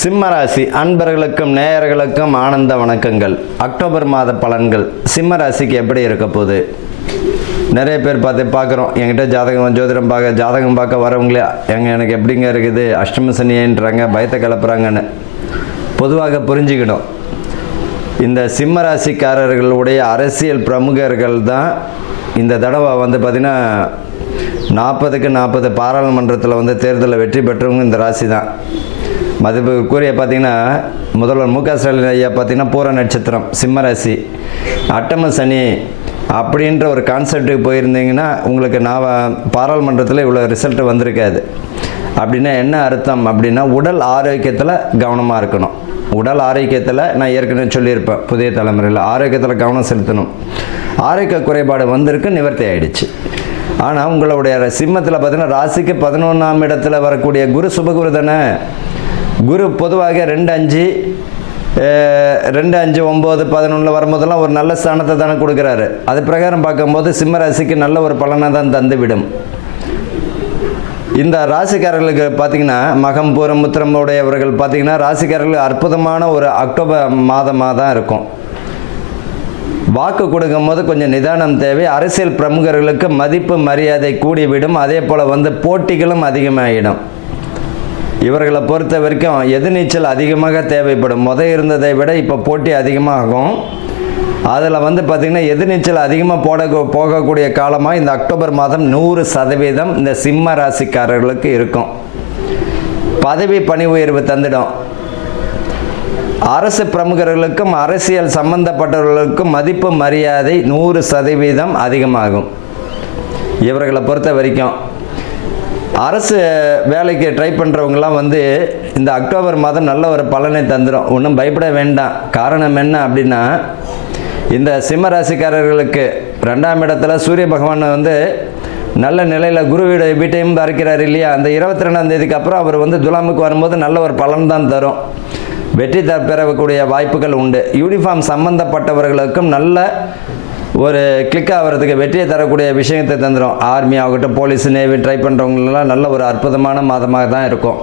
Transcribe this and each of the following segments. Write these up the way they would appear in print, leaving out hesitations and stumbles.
சிம்மராசி அன்பர்களுக்கும் நேயர்களுக்கும் ஆனந்த வணக்கங்கள். அக்டோபர் மாத பலன்கள் சிம்மராசிக்கு எப்படி இருக்க போகுது? நிறைய பேர் பார்க்குறோம், என்கிட்ட ஜாதகம் பார்க்க வரவங்களே எனக்கு எப்படிங்க இருக்குது, அஷ்டம சனியன்றாங்க, பயத்தை கிளப்புறாங்கன்னு. பொதுவாக புரிஞ்சுக்கணும், இந்த சிம்மராசிக்காரர்களுடைய அரசியல் பிரமுகர்கள் தான் இந்த தடவை பார்த்திங்கன்னா 40க்கு 40 பாராளுமன்றத்தில் தேர்தலில் வெற்றி பெற்றவங்க இந்த ராசி தான். மதிப்புக்குரிய பார்த்திங்கன்னா முதல்வர் மு க ஸ்டாலின் ஐயா பார்த்திங்கன்னா பூர நட்சத்திரம் சிம்மராசி, அட்டம சனி அப்படின்ற ஒரு கான்செப்டுக்கு போயிருந்தீங்கன்னா உங்களுக்கு பாராளுமன்றத்தில் இவ்வளோ ரிசல்ட் வந்திருக்காது. அப்படின்னா என்ன அர்த்தம் அப்படின்னா, உடல் ஆரோக்கியத்தில் கவனமாக இருக்கணும். உடல் ஆரோக்கியத்தில் நான் ஏற்கனவே சொல்லியிருப்பேன், புதிய தலைமுறையில் ஆரோக்கியத்தில் கவனம் செலுத்தணும். ஆரோக்கிய குறைபாடு வந்திருக்கு, நிவர்த்தி ஆகிடுச்சு. ஆனால் உங்களுடைய சிம்மத்தில் பார்த்திங்கன்னா ராசிக்கு 11ஆம் இடத்துல வரக்கூடிய குரு சுபகுரு தானே. குரு பொதுவாக 2, 5, 9, 11 வரும்போதெல்லாம் ஒரு நல்ல ஸ்தானத்தை தானே கொடுக்குறாரு. அது பிரகாரம் பார்க்கும்போது சிம்ம ராசிக்கு நல்ல ஒரு பலனை தான் தந்துவிடும். இந்த ராசிக்காரர்களுக்கு பார்த்திங்கன்னா மகம் பூரம் உத்திரம் உடையவர்கள் பார்த்திங்கன்னா ராசிக்காரர்களுக்கு அற்புதமான ஒரு அக்டோபர் மாதமாக தான் இருக்கும். வாக்கு கொடுக்கும் போது கொஞ்சம் நிதானம் தேவை. அரசியல் பிரமுகர்களுக்கு மதிப்பு மரியாதை கூடிவிடும். அதே போல் போட்டிகளும் அதிகமாகிடும். இவர்களை பொறுத்த வரைக்கும் எதிர்நீச்சல் அதிகமாக தேவைப்படும். இருந்ததை விட இப்போ போட்டி அதிகமாகும். அதில் பார்த்திங்கன்னா எதிர்நீச்சல் அதிகமாக போகக்கூடிய காலமாக இந்த அக்டோபர் மாதம் 100% இந்த சிம்ம ராசிக்காரர்களுக்கு இருக்கும். பதவி பணி உயர்வு தந்துடும். அரசு பிரமுகர்களுக்கும் அரசியல் சம்பந்தப்பட்டவர்களுக்கும் மதிப்பு மரியாதை 100% அதிகமாகும். இவர்களை பொறுத்த வரைக்கும் அரசு வேலைக்கு ட்ரை பண்ணுறவங்களாம் இந்த அக்டோபர் மாதம் நல்ல ஒரு பலனை தந்துடும். ஒன்றும் பயப்பட வேண்டாம். காரணம் என்ன அப்படின்னா, இந்த சிம்ம ராசிக்காரர்களுக்கு 2ஆம் இடத்துல சூரிய பகவான் நல்ல நிலையில் குரு வீட்டையும் பார்க்கிறார் இல்லையா. அந்த 22ஆம் தேதிக்கு அப்புறம் அவர் துலாமுக்கு வரும்போது நல்ல ஒரு பலன் தான் தரும். வெற்றி பெறக்கூடிய வாய்ப்புகள் உண்டு. யூனிஃபார்ம் சம்பந்தப்பட்டவர்களுக்கும் நல்ல ஒரு கிளிக் ஆகிறதுக்கு வெற்றியை தரக்கூடிய விஷயத்தை தந்துடும். ஆர்மி ஆகட்டும், போலீஸ், நேவி ட்ரை பண்ணுறவங்களெல்லாம் நல்ல ஒரு அற்புதமான மாதமாக தான் இருக்கும்.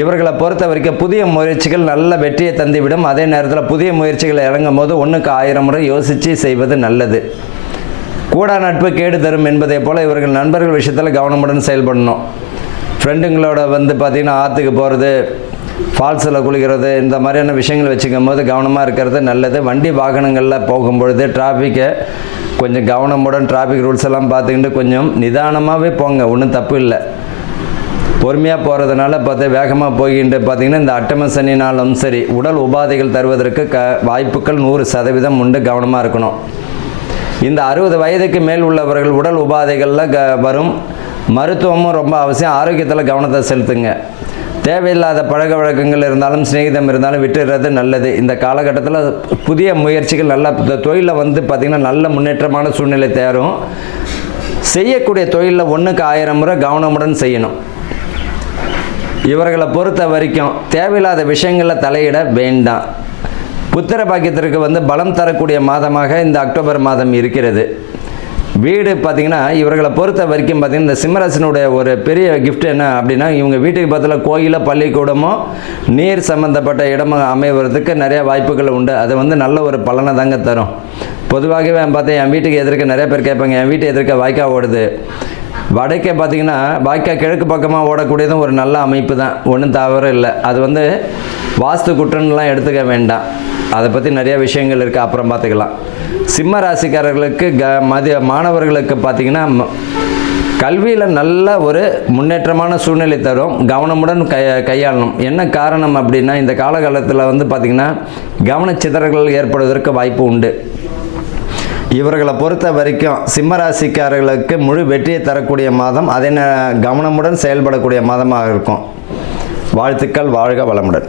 இவர்களை பொறுத்த வரைக்கும் புதிய முயற்சிகள் நல்ல வெற்றியை தந்துவிடும். அதே நேரத்தில் புதிய முயற்சிகளை இறங்கும் போது 1க்கு 1000 முறை யோசித்து செய்வது நல்லது. கூடா நட்பு கேடு தரும் என்பதை போல் இவர்கள் நண்பர்கள் விஷயத்தில் கவனமுடன் செயல்படணும். ஃப்ரெண்டுங்களோட பார்த்திங்கன்னா ஆற்றுக்கு போகிறது, ஃபால்ஸில் குளிக்கிறது, இந்த மாதிரியான விஷயங்கள் வச்சுக்கும் போது கவனமாக இருக்கிறது நல்லது. வண்டி வாகனங்களில் போகும்பொழுது டிராஃபிக்கை கொஞ்சம் கவனமுடன் டிராஃபிக் ரூல்ஸ் எல்லாம் பார்த்துக்கிட்டு கொஞ்சம் நிதானமாகவே போங்க. ஒன்றும் தப்பு இல்லை. பொறுமையாக போகிறதுனால வேகமாக போகிட்டு பார்த்திங்கன்னா இந்த அட்டம சனினாலும் சரி உடல் உபாதைகள் தருவதற்கு வாய்ப்புகள் 100% உண்டு. கவனமாக இருக்கணும். இந்த 60 வயதுக்கு மேல் உள்ளவர்கள் உடல் உபாதைகளில் வரும். மருத்துவமும் ரொம்ப அவசியம். ஆரோக்கியத்தில் கவனத்தை செலுத்துங்க. தேவையில்லாத பழக்க வழக்கங்கள் இருந்தாலும் சிநேகிதம் இருந்தாலும் விட்டுறது நல்லது. இந்த காலகட்டத்தில் புதிய முயற்சிகள் நல்ல தொழிலில் பார்த்திங்கன்னா நல்ல முன்னேற்றமான சூழ்நிலை தேரும். செய்யக்கூடிய தொழிலில் 1க்கு 1000 முறை கவனமுடன் செய்யணும். இவர்களை பொறுத்த வரைக்கும் தேவையில்லாத விஷயங்களில் தலையிட வேண்டாம். புத்திர பாக்கியத்திற்கு பலம் தரக்கூடிய மாதமாக இந்த அக்டோபர் மாதம் இருக்கிறது. வீடு பார்த்திங்கன்னா இவர்களை பொறுத்த வரைக்கும் பார்த்திங்கன்னா இந்த சிம்மராசினுடைய ஒரு பெரிய கிஃப்ட் என்ன அப்படின்னா, இவங்க வீட்டுக்கு பக்கத்தில் கோயிலோ பள்ளிக்கூடமோ நீர் சம்மந்தப்பட்ட இடமாக அமைவதற்கு நிறைய வாய்ப்புகள் உண்டு. அது நல்ல ஒரு பலனை தாங்க தரும். பொதுவாகவே பார்த்தேன், என் வீட்டுக்கு எதிர்க்க நிறைய பேர் கேட்பாங்க, என் வீட்டு எதிர்க்க வாய்க்கா ஓடுது. வடக்கே பார்த்திங்கன்னா வாய்க்கா கிழக்கு பக்கமாக ஓடக்கூடியதும் ஒரு நல்ல அமைப்பு தான், ஒன்றும் தவறு இல்லை. அது வாஸ்து குற்றம்லாம் எடுத்துக்க வேண்டாம். அதை பற்றி நிறைய விஷயங்கள் இருக்குது, அப்புறம் பார்த்துக்கலாம். சிம்ம ராசிக்காரர்களுக்கு மாணவர்களுக்கு பார்த்திங்கன்னா கல்வியில் நல்ல ஒரு முன்னேற்றமான சூழ்நிலை தரும். கவனமுடன் கையாளணும். என்ன காரணம் அப்படின்னா, இந்த காலகட்டத்தில் பார்த்திங்கன்னா கவனச்சிதறல்கள் ஏற்படுவதற்கு வாய்ப்பு உண்டு. இவர்களை பொறுத்த வரைக்கும் சிம்ம ராசிக்காரர்களுக்கு முழு வெற்றியை தரக்கூடிய மாதம், அதே கவனமுடன் செயல்படக்கூடிய மாதமாக இருக்கும். வாழ்த்துக்கள். வாழ்க வளமுடன்.